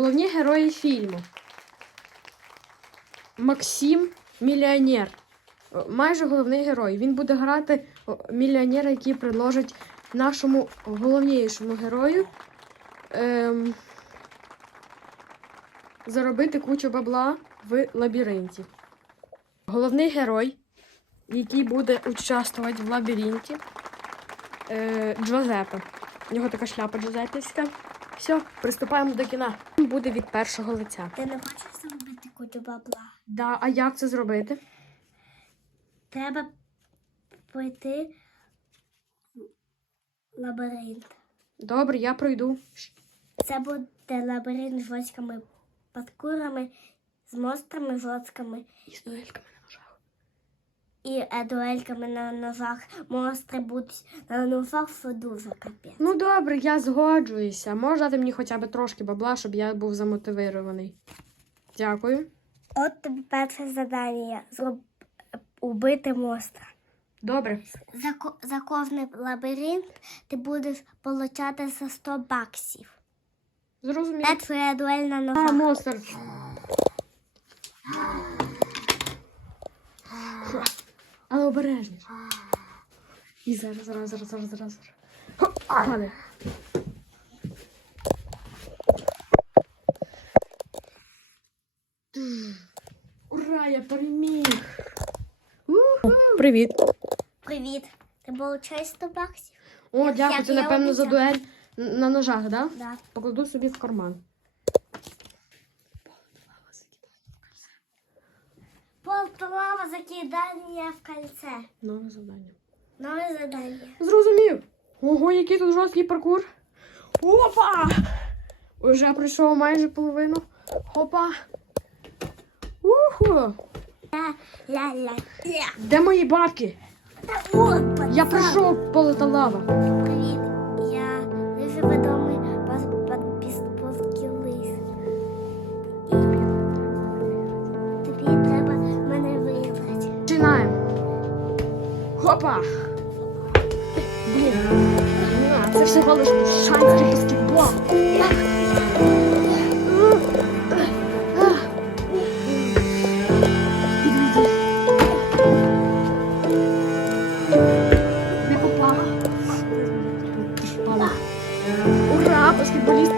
Головні герої фільму. Максим мільйонер. Майже головний герой. Він буде грати мільйонера, який предложить нашому головнішому герою ем, заробити кучу бабла в лабіринті. Головний герой, який буде участвувати в лабіринті, е, Джозепе. У нього така шляпа Джозепівська. Все, приступаємо до кіна. Він буде від першого лиця. Ти не хочеш зробити кучу бабла? Да, а як це зробити? Треба пройти лабіринт. Добре, я пройду. Це буде лабіринт з жорсткими паркурами, з монстрами жорсткими І з дуельками. І е, дуельками на ножах. Монстри будуть на ножах, що дуже капець. Ну добре, я згоджуюся. Можна дати мені хоча б трошки бабла, щоб я був замотивований. Дякую. От тобі перше завдання зроб... убити монстра. Добре. За, ко- за кожний лабіринт ти будеш получати за 100 баксів. Зрозумів. Це твоя дуель на А, монстр. Але обережніше. І зараз, зараз, зараз, зараз, зараз. Падає. Ура, я переміг. Привіт. Привіт. Ти получаєш 100 баксів? О, дякую. як Це напевно за дуель на ножах, так? Да? Да. Покладу собі в карман. Закидання в кольце. Нове завдання. Нове завдання. Зрозумів. Ого, який тут жорсткий паркур. Опа! Уже пройшов майже половину. Опа. Уху! Ля-ля-ля. Де мої бабки? Та от. Я прийшов полета лава. Хопа! Блін. А, Це всього лиш шанський баскетбол. Не попав. Ура, баскетболіст.